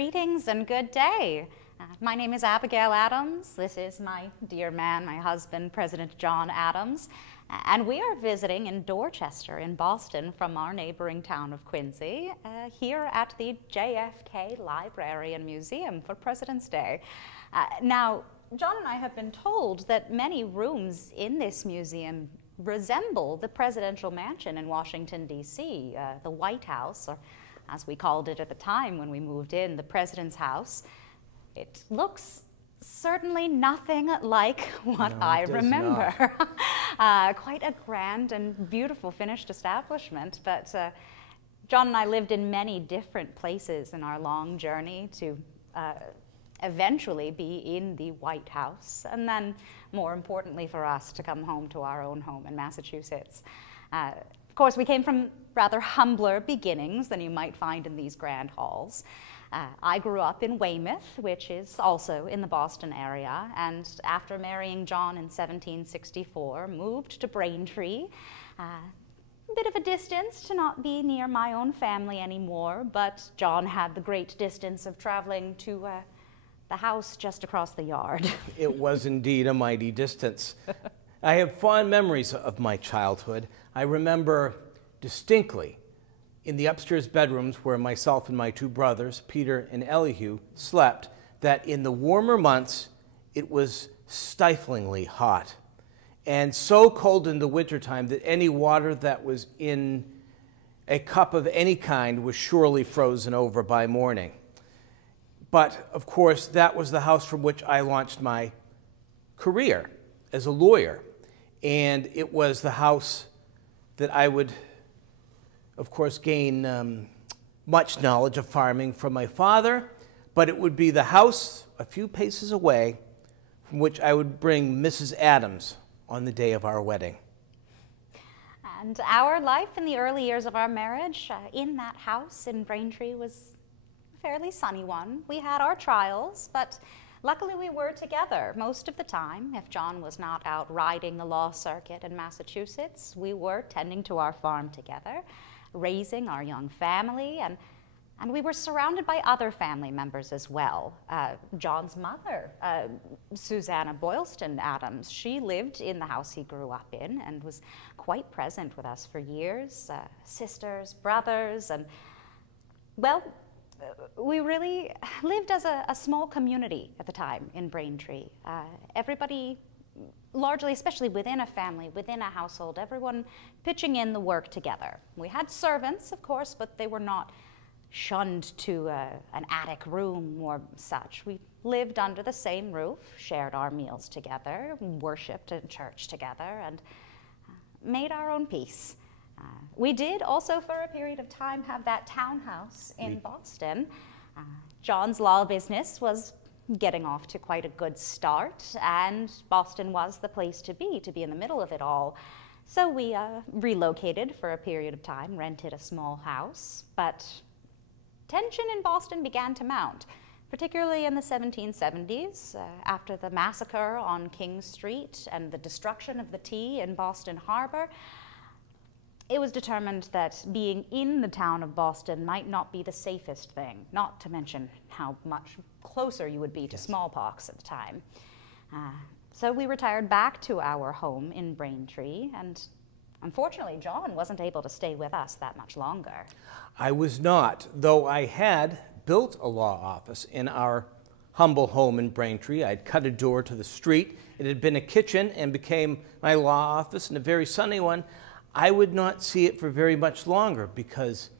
Greetings and good day. My name is Abigail Adams. This is my dear man, my husband, President John Adams. And we are visiting in Dorchester in Boston from our neighboring town of Quincy, here at the JFK Library and Museum for President's Day. Now, John and I have been told that many rooms in this museum resemble the presidential mansion in Washington, D.C., the White House, or as we called it at the time when we moved in, the President's House. It looks certainly nothing like what I remember. Quite a grand and beautiful finished establishment, but John and I lived in many different places in our long journey to eventually be in the White House, and then, more importantly for us, to come home to our own home in Massachusetts. Of course, we came from rather humbler beginnings than you might find in these grand halls. I grew up in Weymouth, which is also in the Boston area, and after marrying John in 1764, moved to Braintree. A bit of a distance to not be near my own family anymore, but John had the great distance of traveling to the house just across the yard. It was indeed a mighty distance. I have fond memories of my childhood. I remember distinctly in the upstairs bedrooms where myself and my two brothers, Peter and Elihu, slept, that in the warmer months it was stiflingly hot, and so cold in the wintertime that any water that was in a cup of any kind was surely frozen over by morning. But, of course, that was the house from which I launched my career as a lawyer, and it was the house that I would, of course, gain much knowledge of farming from my father, but it would be the house a few paces away from which I would bring Mrs. Adams on the day of our wedding. And our life in the early years of our marriage in that house in Braintree was a fairly sunny one. We had our trials, but luckily we were together most of the time. If John was not out riding the law circuit in Massachusetts, we were tending to our farm together, raising our young family, and we were surrounded by other family members as well. John's mother, Susanna Boylston Adams, she lived in the house he grew up in and was quite present with us for years. Sisters, brothers, and, well, we really lived as a small community at the time in Braintree. Everybody, largely, especially within a family, within a household, everyone pitching in the work together. We had servants, of course, but they were not shunned to an attic room or such. We lived under the same roof, shared our meals together, worshipped in church together, and made our own peace. We did also, for a period of time, have that townhouse in Boston. John's law business was getting off to quite a good start, and Boston was the place to be in the middle of it all. So we relocated for a period of time, rented a small house, but tension in Boston began to mount, particularly in the 1770s, after the massacre on King Street and the destruction of the tea in Boston Harbor. It was determined that being in the town of Boston might not be the safest thing, not to mention how much closer you would be to smallpox at the time. So we retired back to our home in Braintree, and unfortunately, John wasn't able to stay with us that much longer. I was not, though I had built a law office in our humble home in Braintree. I'd cut a door to the street. It had been a kitchen and became my law office, and a very sunny one. I would not see it for very much longer because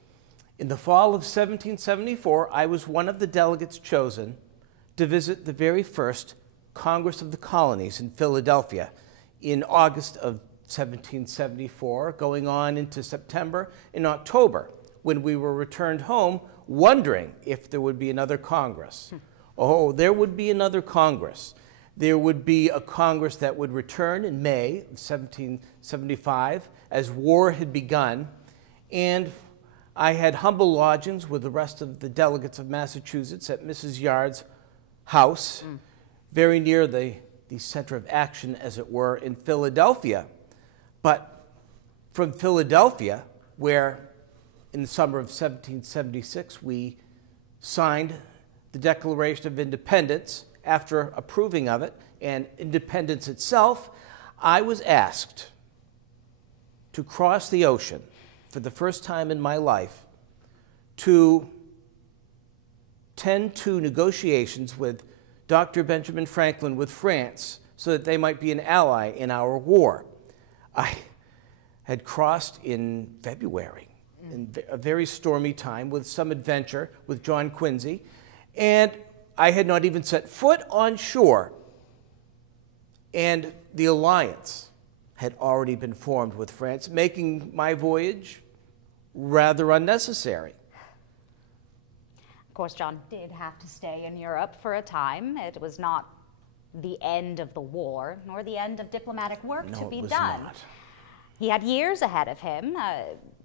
in the fall of 1774, I was one of the delegates chosen to visit the very first Congress of the Colonies in Philadelphia in August of 1774, going on into September and October, when we were returned home wondering if there would be another Congress. Oh, there would be another Congress. There would be a Congress that would return in May of 1775 as war had begun, and I had humble lodgings with the rest of the delegates of Massachusetts at Mrs. Yard's house, very near the center of action, as it were, in Philadelphia. But from Philadelphia, where in the summer of 1776 we signed the Declaration of Independence, after approving of it, and independence itself, I was asked to cross the ocean for the first time in my life to tend to negotiations with Dr. Benjamin Franklin with France so that they might be an ally in our war. I had crossed in February, in a very stormy time, with some adventure with John Quincy, and I had not even set foot on shore, and the alliance had already been formed with France, making my voyage rather unnecessary. Of course, John did have to stay in Europe for a time. It was not the end of the war, nor the end of diplomatic work to be done. Not. He had years ahead of him,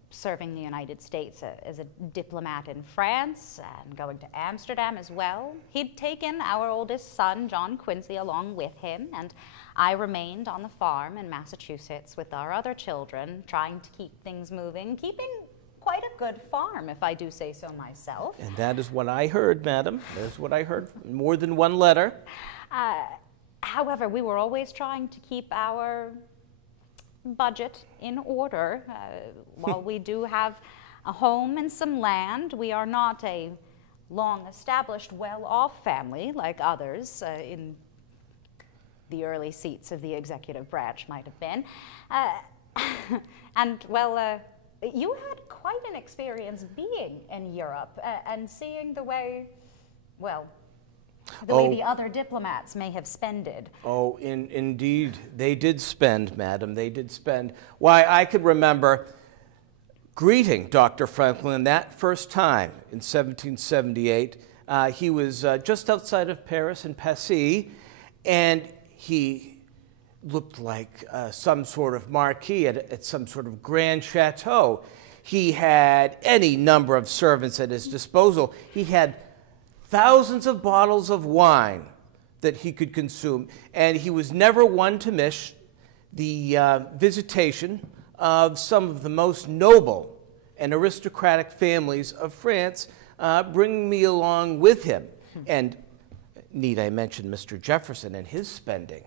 serving the United States as a diplomat in France and going to Amsterdam as well. He'd taken our oldest son, John Quincy, along with him, and I remained on the farm in Massachusetts with our other children, trying to keep things moving, keeping quite a good farm, if I do say so myself. And that is what I heard, madam. That is what I heard. More than one letter. However, we were always trying to keep our budget in order. While we do have a home and some land, we are not a long-established, well-off family like others in the early seats of the executive branch might have been. And, well, you had quite an experience being in Europe and seeing the way, well, the way the other diplomats may have spended. Oh, indeed, they did spend, madam, they did spend. Why, I could remember greeting Dr. Franklin that first time in 1778. He was just outside of Paris in Passy, and he looked like some sort of marquis at some sort of grand chateau. He had any number of servants at his disposal. He had thousands of bottles of wine that he could consume, and he was never one to miss the visitation of some of the most noble and aristocratic families of France, bringing me along with him. And need I mention Mr. Jefferson and his spending?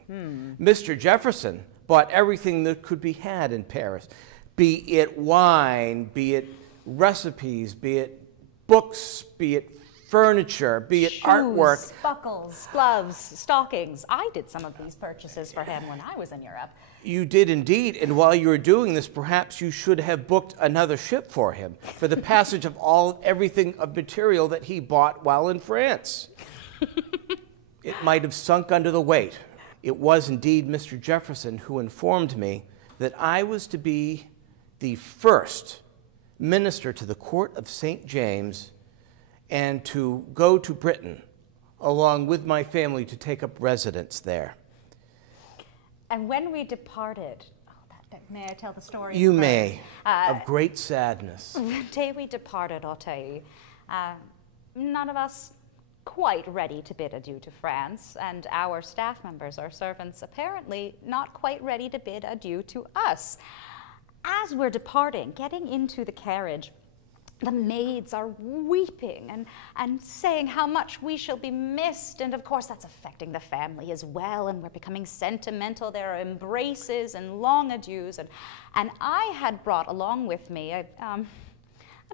Mr. Jefferson bought everything that could be had in Paris, be it wine, be it recipes, be it books, be it furniture, be it Shoes, artwork. Buckles, gloves, stockings. I did some of these purchases for him when I was in Europe. You did indeed, and while you were doing this, perhaps you should have booked another ship for him for the passage of everything of material that he bought while in France. It might have sunk under the weight. It was indeed Mr. Jefferson who informed me that I was to be the first minister to the court of St. James and to go to Britain along with my family to take up residence there. And when we departed, may I tell the story? You may, of great sadness. The day we departed, I'll tell you, none of us quite ready to bid adieu to France, and our staff members, our servants, apparently not quite ready to bid adieu to us. As we're departing, getting into the carriage, the maids are weeping and saying how much we shall be missed, and of course that's affecting the family as well, and we're becoming sentimental. There are embraces and long adieus, and I had brought along with me a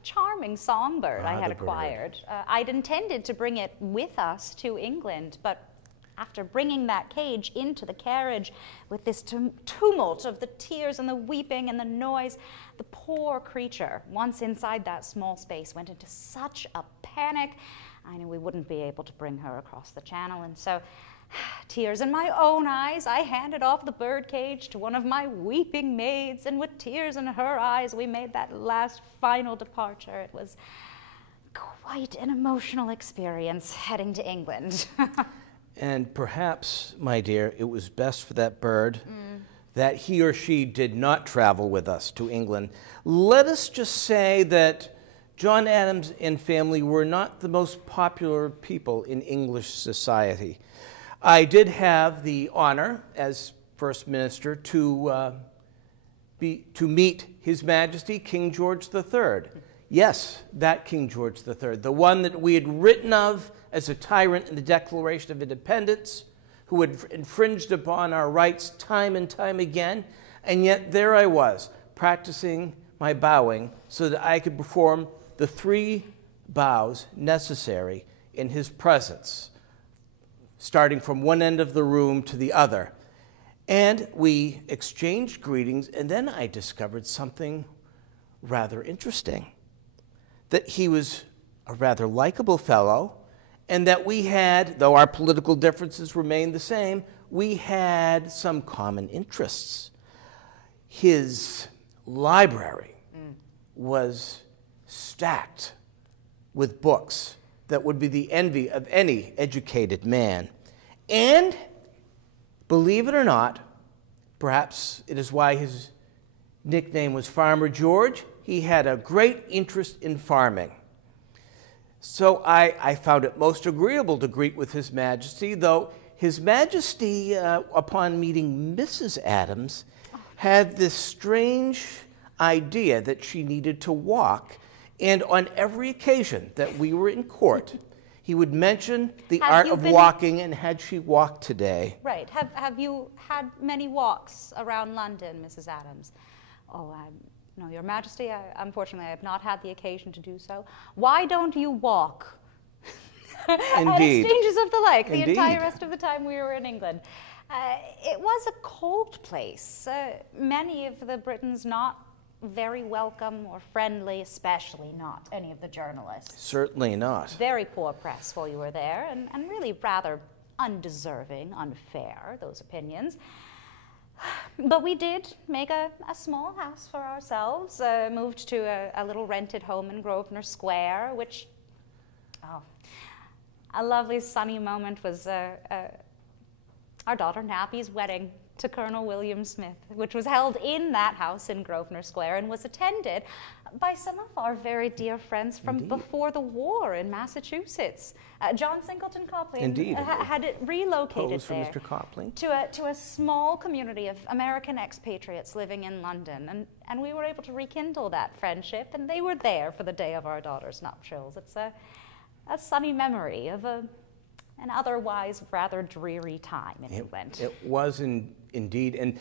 charming songbird I had acquired. I'd intended to bring it with us to England, but after bringing that cage into the carriage with this tumult of the tears and the weeping and the noise, the poor creature, once inside that small space, went into such a panic. I knew we wouldn't be able to bring her across the channel, and so, tears in my own eyes, I handed off the bird cage to one of my weeping maids, and with tears in her eyes, we made that last final departure. It was quite an emotional experience heading to England. And perhaps, my dear, it was best for that bird that he or she did not travel with us to England. Let us just say that John Adams and family were not the most popular people in English society. I did have the honor, as First Minister, to meet His Majesty King George III. Yes, that King George III, the one that we had written of as a tyrant in the Declaration of Independence, who had infringed upon our rights time and time again, and yet there I was, practicing my bowing so that I could perform the 3 bows necessary in his presence, starting from one end of the room to the other. And we exchanged greetings, and then I discovered something rather interesting, that he was a rather likable fellow, and that we had, though our political differences remained the same, we had some common interests. His library was stacked with books that would be the envy of any educated man. And, believe it or not, perhaps it is why his nickname was Farmer George, he had a great interest in farming. So I found it most agreeable to greet with His Majesty, though His Majesty, upon meeting Mrs. Adams, had this strange idea that she needed to walk, and on every occasion that we were in court, he would mention the art of walking, and had she walked today? Right. Have you had many walks around London, Mrs. Adams? Oh, no, Your Majesty, unfortunately, I have not had the occasion to do so. Why don't you walk? Indeed. Exchanges of the like, the Indeed. entire rest of the time we were in England. It was a cold place. Many of the Britons not very welcome or friendly, especially not any of the journalists. Certainly not. Very poor press while you were there, and really rather undeserving, unfair, those opinions. But we did make a small house for ourselves, moved to a little rented home in Grosvenor Square, which, a lovely sunny moment was our daughter Nappy's wedding to Colonel William Smith, which was held in that house in Grosvenor Square and was attended by some of our very dear friends from before the war in Massachusetts. John Singleton Copley had it relocated there Mr. Copley. to a small community of American expatriates living in London, and we were able to rekindle that friendship, and they were there for the day of our daughter's nuptials. It's a sunny memory of an otherwise rather dreary time in England. It was indeed, and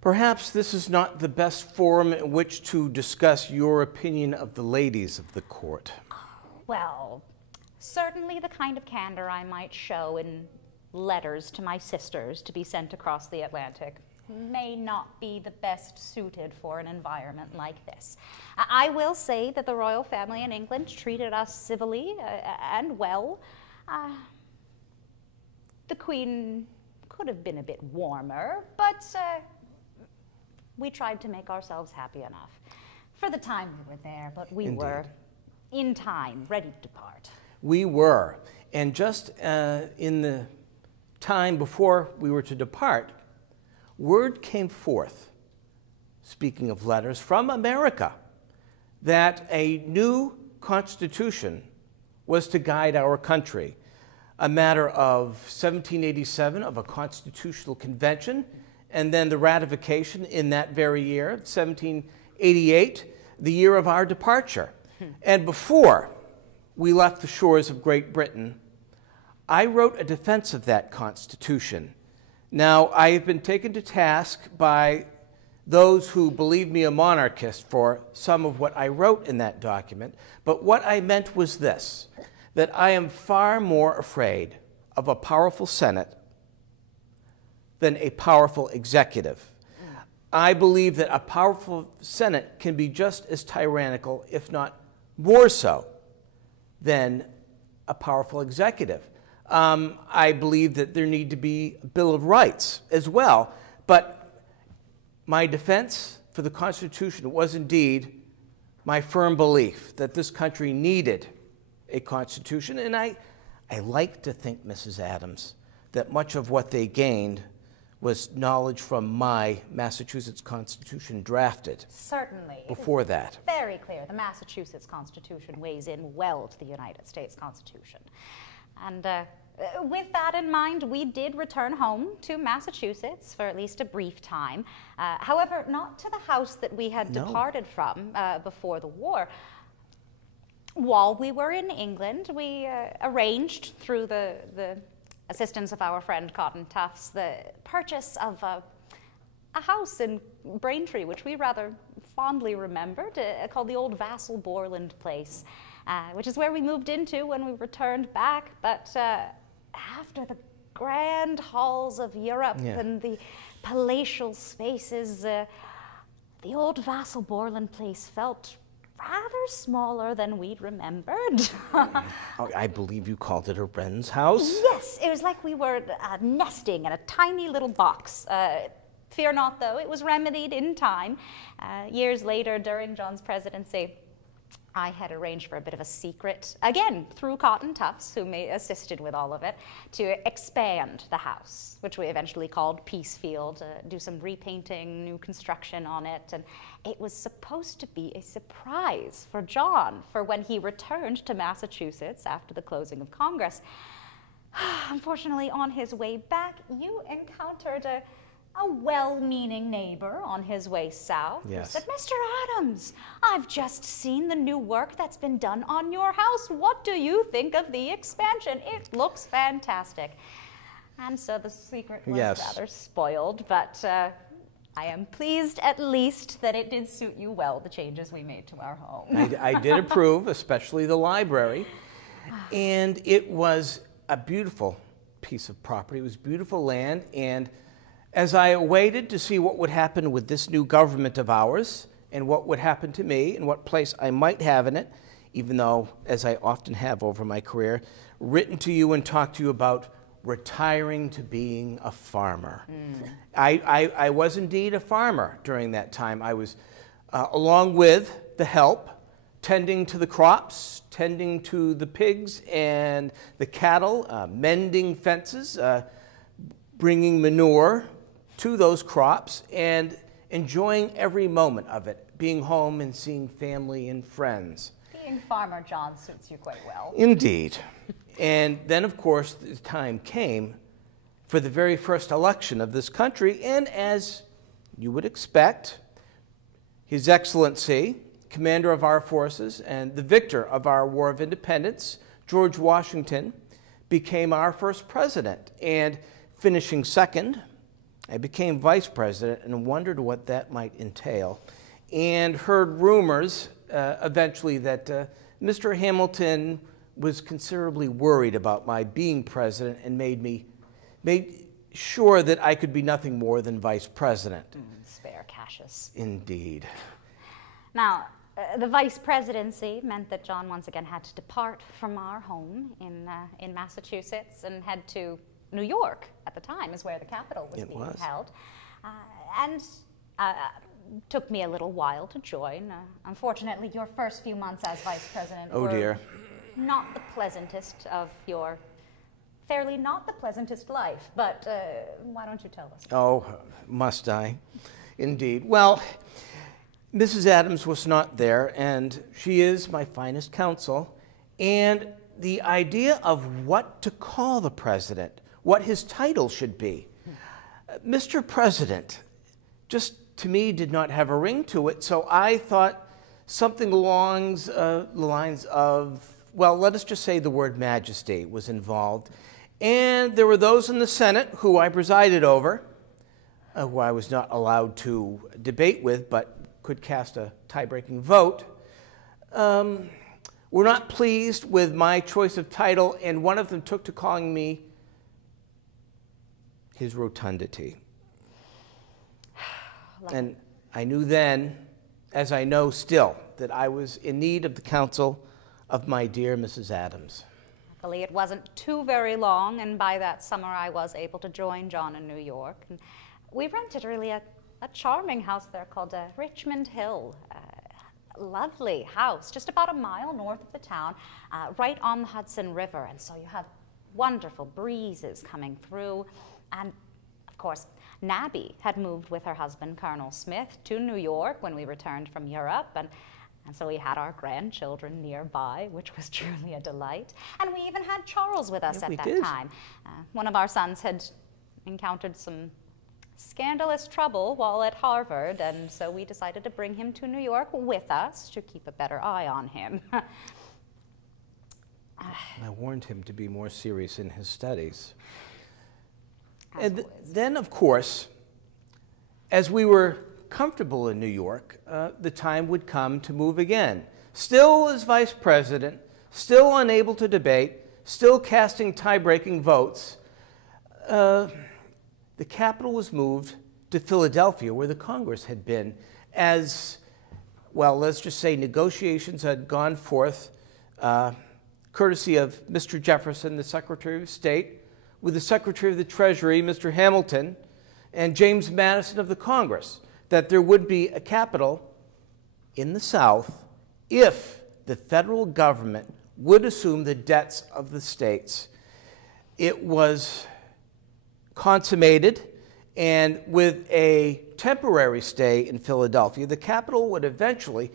perhaps this is not the best forum in which to discuss your opinion of the ladies of the court. Well, certainly the kind of candor I might show in letters to my sisters to be sent across the Atlantic may not be the best suited for an environment like this. I will say that the royal family in England treated us civilly and well. The Queen could have been a bit warmer, but we tried to make ourselves happy enough for the time we were there, but we were in time, ready to depart. We were, and just in the time before we were to depart, word came forth, speaking of letters, from America, that a new constitution was to guide our country. A matter of 1787 of a constitutional convention, and then the ratification in that very year, 1788, the year of our departure. And before we left the shores of Great Britain, I wrote a defense of that constitution. Now, I have been taken to task by those who believe me a monarchist for some of what I wrote in that document, but what I meant was this, that I am far more afraid of a powerful Senate than a powerful executive. I believe that a powerful Senate can be just as tyrannical, if not more so, than a powerful executive. I believe that there need to be a Bill of Rights as well, but my defense for the Constitution was indeed my firm belief that this country needed a constitution, and I like to think, Mrs. Adams, that much of what they gained was knowledge from my Massachusetts Constitution drafted. Certainly. Before that. Very clear. The Massachusetts Constitution weighs in well to the United States Constitution. And with that in mind, we did return home to Massachusetts for at least a brief time. However, not to the house that we had departed from before the war. while we were in England, we arranged through the assistance of our friend Cotton Tufts the purchase of a house in Braintree, which we rather fondly remembered, called the old Vassal Borland place, which is where we moved into when we returned back. But after the grand halls of Europe and the palatial spaces, the old Vassal Borland place felt rather smaller than we'd remembered. Oh, I believe you called it a wren's house? Yes, it was like we were nesting in a tiny little box. Fear not, though, it was remedied in time. Years later, during John's presidency, I had arranged for a bit of a secret, again, through Cotton Tufts, who assisted with all of it, to expand the house, which we eventually called Peacefield, do some repainting, new construction on it, and it was supposed to be a surprise for John for when he returned to Massachusetts after the closing of Congress. Unfortunately, on his way back, you encountered a well-meaning neighbor on his way south who said, "Mr. Adams, I've just seen the new work that's been done on your house. What do you think of the expansion? It looks fantastic." And so the secret was rather spoiled, but I am pleased at least that it did suit you well, the changes we made to our home. I did approve, especially the library, and it was a beautiful piece of property. It was beautiful land, and as I awaited to see what would happen with this new government of ours and what would happen to me and what place I might have in it, even though, as I often have over my career, written to you and talked to you about retiring to being a farmer. I was indeed a farmer during that time. I was, along with the help, tending to the crops, tending to the pigs and the cattle, mending fences, bringing manure to those crops, and enjoying every moment of it, being home and seeing family and friends. Being Farmer John suits you quite well. Indeed. And then, of course, the time came for the very first election of this country, and as you would expect, His Excellency, Commander of our forces and the victor of our War of Independence, George Washington, became our first president. And finishing second, I became vice president and wondered what that might entail, and heard rumors eventually that Mr. Hamilton was considerably worried about my being president and made sure that I could be nothing more than vice president. Spare Cassius. Indeed. Now, the vice presidency meant that John once again had to depart from our home in Massachusetts and head to New York at the time, is where the capital was being held. And took me a little while to join. Unfortunately, your first few months as vice president were not the pleasantest of your fairly not the pleasantest life, but why don't you tell us? Oh, must I? Indeed. Well, Mrs. Adams was not there, and she is my finest counsel, and the idea of what to call the president, what his title should be. Mr. President, just to me, did not have a ring to it, so I thought something along the lines of, well, let us just say the word majesty was involved. And there were those in the Senate who I presided over, who I was not allowed to debate with, but could cast a tie-breaking vote, were not pleased with my choice of title, and one of them took to calling me His Rotundity. And I knew then, as I know still, that I was in need of the counsel of my dear Mrs. Adams. Luckily, it wasn't too very long, and by that summer I was able to join John in New York. And we rented really a charming house there called Richmond Hill. Lovely house, just about a mile north of the town, right on the Hudson River. And so you had wonderful breezes coming through. And of course, Nabby had moved with her husband, Colonel Smith, to New York when we returned from Europe. And so we had our grandchildren nearby, which was truly a delight. And we even had Charles with us at that time. One of our sons had encountered some scandalous trouble while at Harvard, and so we decided to bring him to New York with us to keep a better eye on him. I warned him to be more serious in his studies. And then, of course, as we were comfortable in New York, the time would come to move again. Still as vice president, still unable to debate, still casting tie-breaking votes, the capital was moved to Philadelphia, where the Congress had been, as, well, let's just say negotiations had gone forth, courtesy of Mr. Jefferson, the Secretary of State, with the Secretary of the Treasury, Mr. Hamilton, and James Madison of the Congress, that there would be a capital in the South if the federal government would assume the debts of the states. It was consummated, and with a temporary stay in Philadelphia, the capital would eventually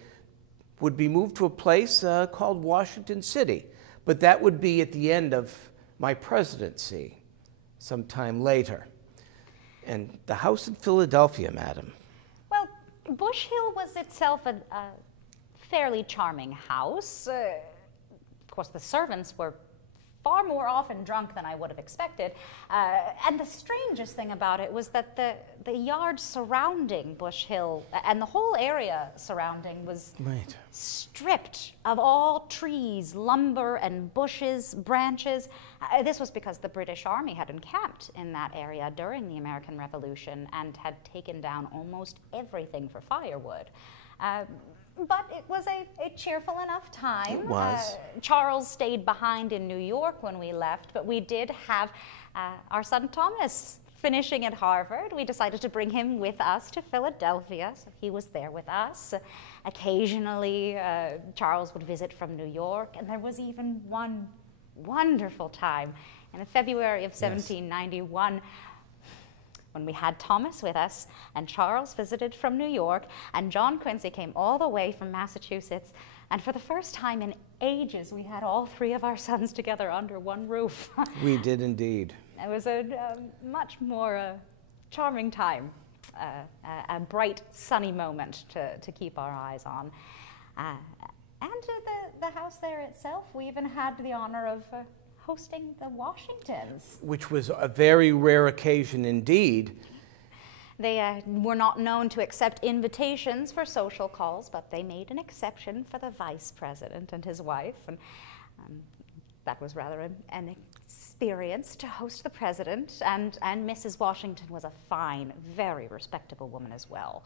be moved to a place called Washington City. But that would be at the end of my presidency, sometime later. And the house in Philadelphia, madam. Well, Bush Hill was itself a fairly charming house. Of course, the servants were far more often drunk than I would have expected. And the strangest thing about it was that the yard surrounding Bush Hill and the whole area surrounding was stripped of all trees, lumber, and bushes, branches. This was because the British Army had encamped in that area during the American Revolution and had taken down almost everything for firewood. But it was a cheerful enough time. It was. Charles stayed behind in New York when we left, but we did have our son Thomas finishing at Harvard. We decided to bring him with us to Philadelphia, so he was there with us. Occasionally, Charles would visit from New York, and there was even one wonderful time in February of 1791 when we had Thomas with us, and Charles visited from New York, and John Quincy came all the way from Massachusetts, and for the first time in ages, we had all three of our sons together under one roof. We did indeed. It was a much more charming time, a bright, sunny moment to keep our eyes on. And the house there itself, we even had the honor of hosting the Washingtons. Which was a very rare occasion indeed. They were not known to accept invitations for social calls, but they made an exception for the vice president and his wife, and that was rather an experience to host the president, and Mrs. Washington was a fine, very respectable woman as well.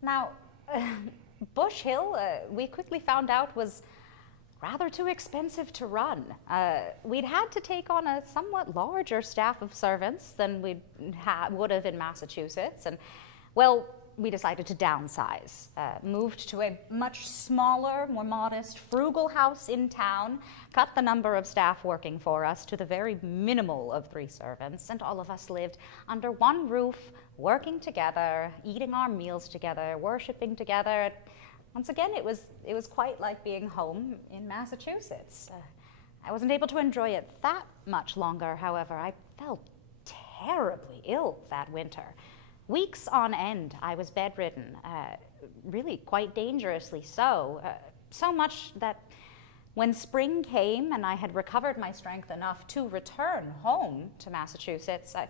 Now, Bush Hill, we quickly found out, was rather too expensive to run. We'd had to take on a somewhat larger staff of servants than we would have in Massachusetts, and, well, we decided to downsize. Moved to a much smaller, more modest, frugal house in town, cut the number of staff working for us to the very minimal of 3 servants, and all of us lived under one roof, working together, eating our meals together, worshiping together. Once again, it was quite like being home in Massachusetts. I wasn't able to enjoy it that much longer, however. I fell terribly ill that winter. Weeks on end, I was bedridden, really quite dangerously so. So much that when spring came and I had recovered my strength enough to return home to Massachusetts, I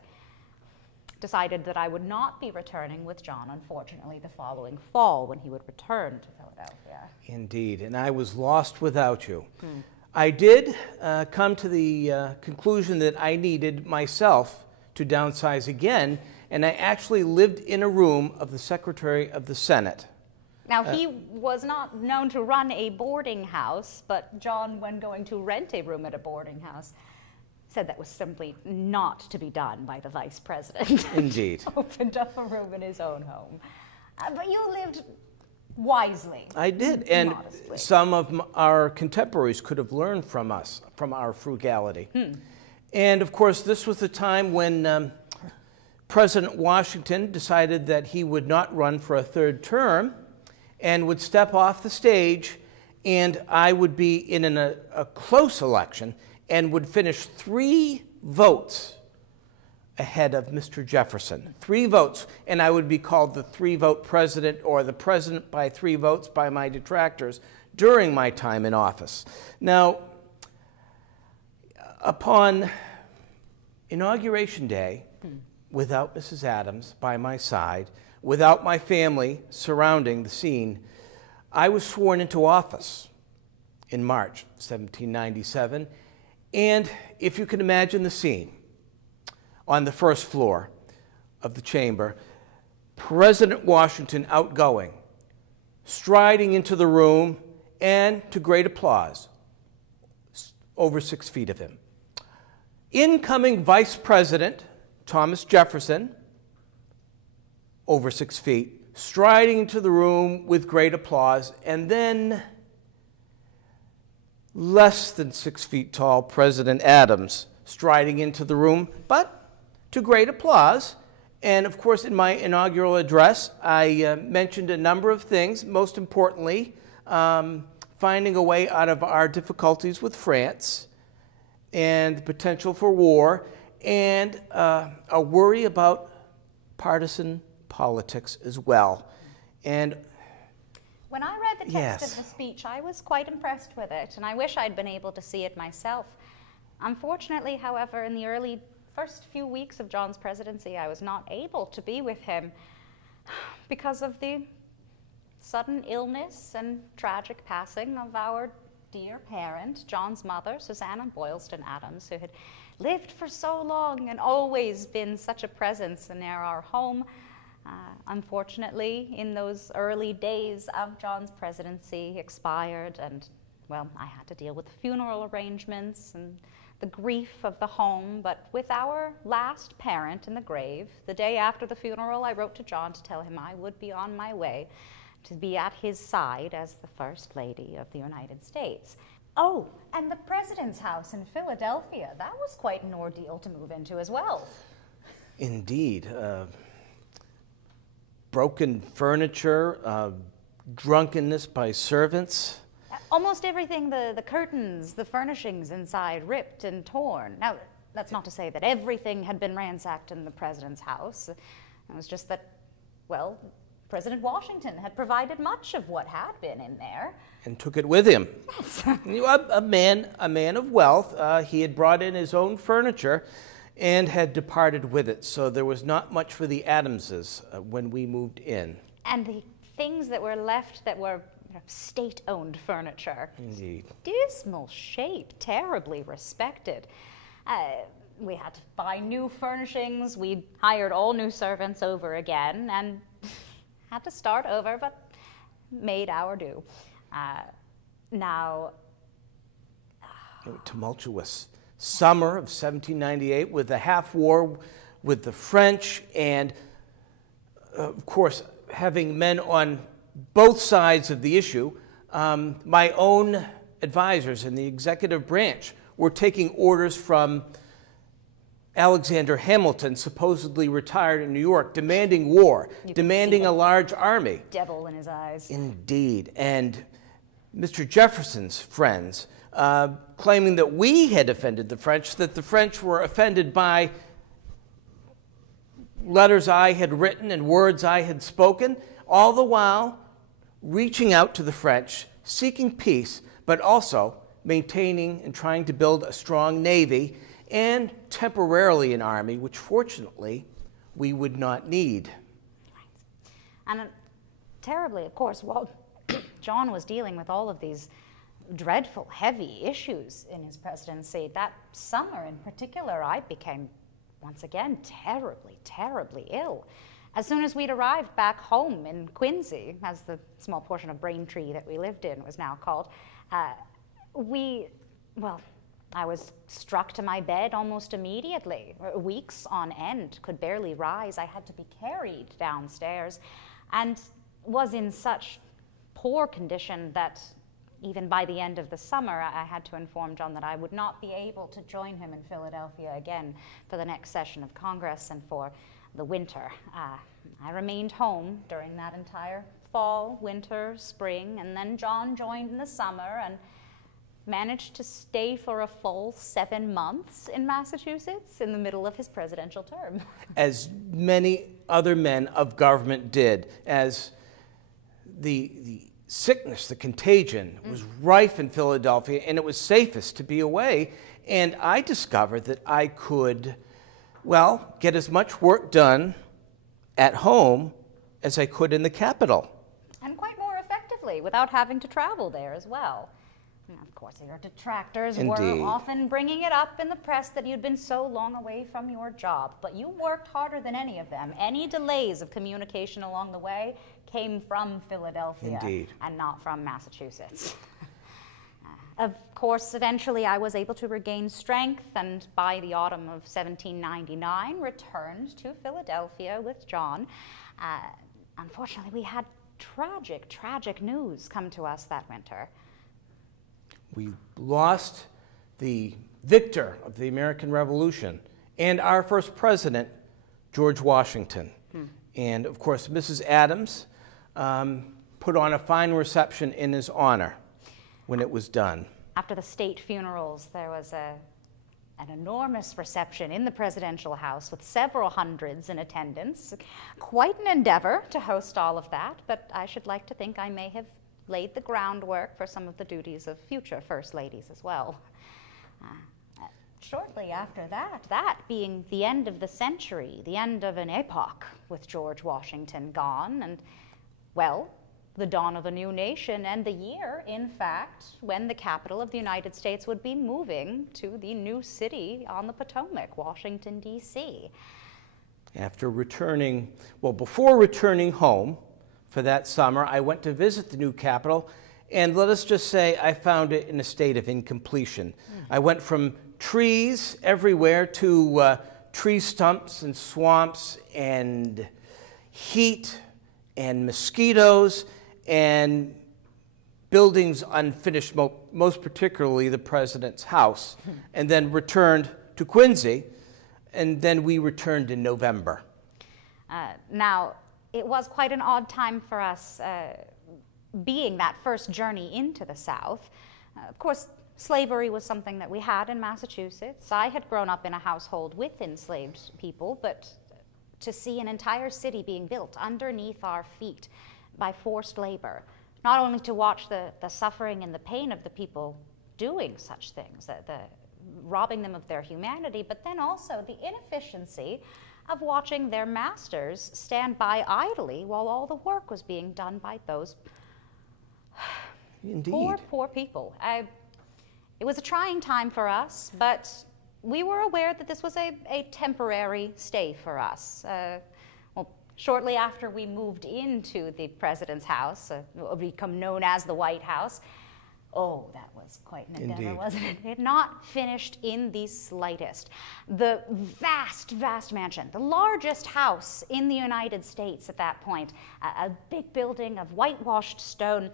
decided that I would not be returning with John, unfortunately, the following fall when he would return to Philadelphia. Indeed, and I was lost without you. I did come to the conclusion that I needed myself to downsize again, and I actually lived in a room of the Secretary of the Senate. Now, he was not known to run a boarding house, but John, when going to rent a room at a boarding house, said that was simply not to be done by the vice president. Indeed. Opened up a room in his own home. But you lived wisely. I did, and modestly. Some of our contemporaries could have learned from us, from our frugality. And of course, this was the time when President Washington decided that he would not run for a 3rd term and would step off the stage, and I would be in a close election and would finish 3 votes ahead of Mr. Jefferson. 3 votes, and I would be called the 3-vote president, or the president by 3 votes by my detractors during my time in office. Now, Upon Inauguration Day, without Mrs. Adams by my side, without my family surrounding the scene, I was sworn into office in March 1797. And if you can imagine the scene, on the first floor of the chamber, President Washington outgoing, striding into the room, and to great applause, over 6 feet of him. Incoming Vice President Thomas Jefferson, over 6 feet, striding into the room with great applause, and then less than 6 feet tall President Adams striding into the room, but to great applause. And of course, in my inaugural address, I mentioned a number of things, most importantly, finding a way out of our difficulties with France and the potential for war, and a worry about partisan politics as well. And when I read the text of the speech, I was quite impressed with it, and I wish I'd been able to see it myself. Unfortunately, however, in the first few weeks of John's presidency, I was not able to be with him because of the sudden illness and tragic passing of our dear parent, John's mother, Susanna Boylston Adams, who had lived for so long and always been such a presence near our home. Unfortunately, in those early days of John's presidency, expired, and, well, I had to deal with the funeral arrangements and the grief of the home. But with our last parent in the grave, the day after the funeral, I wrote to John to tell him I would be on my way to be at his side as the First Lady of the United States. Oh, and the President's house in Philadelphia, that was quite an ordeal to move into as well. Indeed. Broken furniture, drunkenness by servants. Almost everything, the curtains, the furnishings inside, ripped and torn. Now, that's not to say that everything had been ransacked in the President's house. It was just that, well, President Washington had provided much of what had been in there. And took it with him. Yes. a man of wealth. He had brought in his own furniture and had departed with it. So there was not much for the Adamses when we moved in. And the things that were left that were state-owned furniture. Indeed. Dismal shape, terribly respected. We had to buy new furnishings. We hired all new servants over again and had to start over, but made our due. Now, tumultuous summer of 1798 with the half-war with the French, and of course having men on both sides of the issue. My own advisors in the executive branch were taking orders from Alexander Hamilton, supposedly retired in New York, demanding war, demanding a large army. Devil in his eyes. Indeed. And Mr. Jefferson's friends claiming that we had offended the French, that the French were offended by letters I had written and words I had spoken, all the while reaching out to the French, seeking peace, but also maintaining and trying to build a strong navy and temporarily an army, which fortunately we would not need. Right. And terribly, of course, while John was dealing with all of these dreadful, heavy issues in his presidency, that summer in particular, I became, once again, terribly, terribly ill. As soon as we'd arrived back home in Quincy, as the small portion of Braintree that we lived in was now called, I was struck to my bed almost immediately. Weeks on end, could barely rise. I had to be carried downstairs and was in such poor condition that even by the end of the summer, I had to inform John that I would not be able to join him in Philadelphia again for the next session of Congress and for the winter. I remained home during that entire fall, winter, spring, and then John joined in the summer and managed to stay for a full 7 months in Massachusetts in the middle of his presidential term. As many other men of government did, as the sickness, the contagion, was rife in Philadelphia, and it was safest to be away. And I discovered that I could, well, get as much work done at home as I could in the capital. And quite more effectively, without having to travel there as well. And of course, your detractors Indeed. were often bringing it up in the press that you'd been so long away from your job. But you worked harder than any of them. Any delays of communication along the way came from Philadelphia. Indeed. And not from Massachusetts. Of course, eventually I was able to regain strength, and by the autumn of 1799, returned to Philadelphia with John. Unfortunately, we had tragic news come to us that winter. We lost the victor of the American Revolution and our first president, George Washington. And of course, Mrs. Adams put on a fine reception in his honor when it was done. After the state funerals, there was an enormous reception in the presidential house with several hundreds in attendance. Quite an endeavor to host all of that, but I should like to think I may have laid the groundwork for some of the duties of future First Ladies as well. Shortly after that being the end of the century, the end of an epoch with George Washington gone, and, well, the dawn of a new nation, and the year, in fact, when the capital of the United States would be moving to the new city on the Potomac, Washington, D.C. After returning, well, before returning home for that summer, I went to visit the new capital, and let us just say I found it in a state of incompletion. I went from trees everywhere to tree stumps and swamps and heat and mosquitoes and buildings unfinished, most particularly the president's house, and then returned to Quincy, and then we returned in November. Now, it was quite an odd time for us being that first journey into the South. Of course, slavery was something that we had in Massachusetts. I had grown up in a household with enslaved people, but to see an entire city being built underneath our feet by forced labor, not only to watch the suffering and the pain of the people doing such things, the robbing them of their humanity, but then also the inefficiency of watching their masters stand by idly while all the work was being done by those Indeed. poor people. It was a trying time for us, but we were aware that this was a temporary stay for us. Shortly after we moved into the president's house, become known as the White House, oh, that was quite an endeavor, Indeed. wasn't it? It had not finished in the slightest. The vast mansion, the largest house in the United States at that point, a big building of whitewashed stone.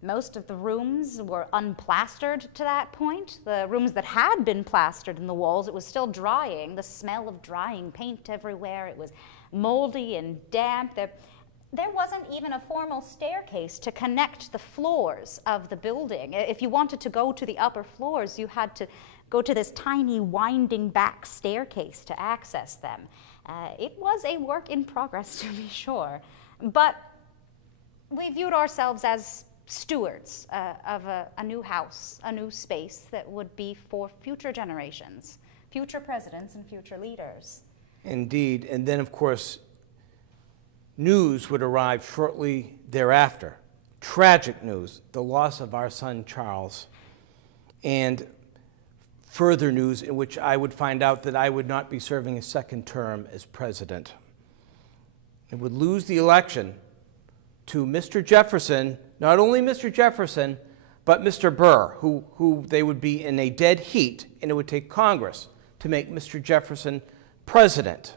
Most of the rooms were unplastered to that point. The rooms that had been plastered in the walls, it was still drying. The smell of drying paint everywhere. It was moldy and damp. There wasn't even a formal staircase to connect the floors of the building. If you wanted to go to the upper floors, you had to go to this tiny winding back staircase to access them. It was a work in progress, to be sure. But we viewed ourselves as stewards of a new house, a new space that would be for future generations, future presidents and future leaders. Indeed. And then, of course, news would arrive shortly thereafter. Tragic news, the loss of our son Charles, and further news in which I would find out that I would not be serving a second term as president. I would lose the election to Mr. Jefferson, not only Mr. Jefferson, but Mr. Burr, who they would be in a dead heat, and it would take Congress to make Mr. Jefferson president.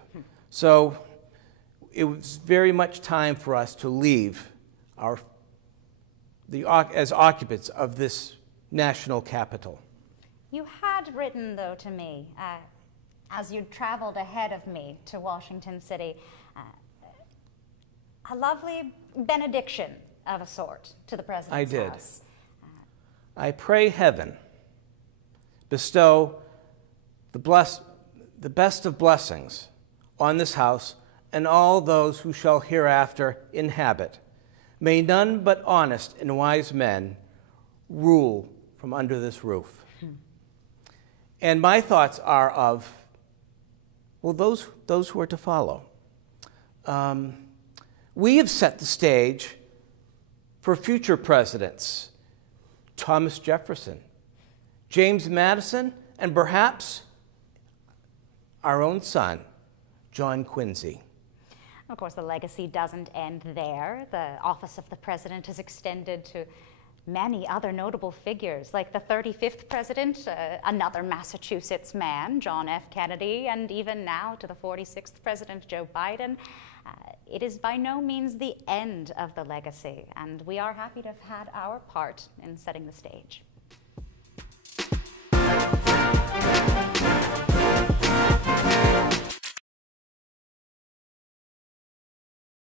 So it was very much time for us to leave as occupants of this national capital. You had written, though, to me, as you traveled ahead of me to Washington City, a lovely benediction of a sort to the president's I did. house. I pray heaven bestow the best of blessings on this house and all those who shall hereafter inhabit. May none but honest and wise men rule from under this roof. And my thoughts are of, well, those who are to follow. We have set the stage for future presidents, Thomas Jefferson, James Madison, and perhaps our own son, John Quincy. Of course, the legacy doesn't end there. The office of the president is extended to many other notable figures, like the 35th president, another Massachusetts man, John F. Kennedy, and even now to the 46th president, Joe Biden. It is by no means the end of the legacy, and we are happy to have had our part in setting the stage.